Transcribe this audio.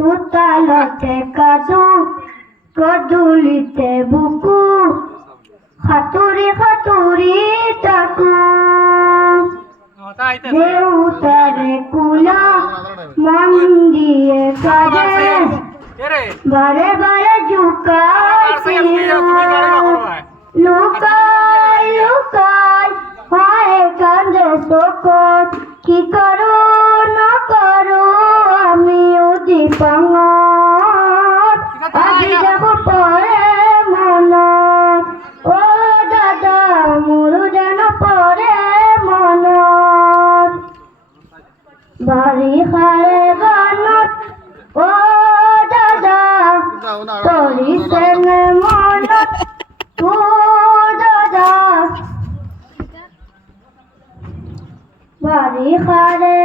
চোতালতে কাজু কদুলিতে বুকু হাতুরি হাতুরি তাকু দেউতারে কুলা মন দিয়ে কাজে বারে বারে ঝুঁকাইছি লুকাই লুকাই হয় কান্দে শোকত কি করো না করো আমি উদ্দীপঙত আজি যাব পরে মন ও দাদা মোৰো যেন পরে মন বাৰিষাৰে গানত ও দাদা পৰিছেনে মনত ও দাদা বাৰিষাৰে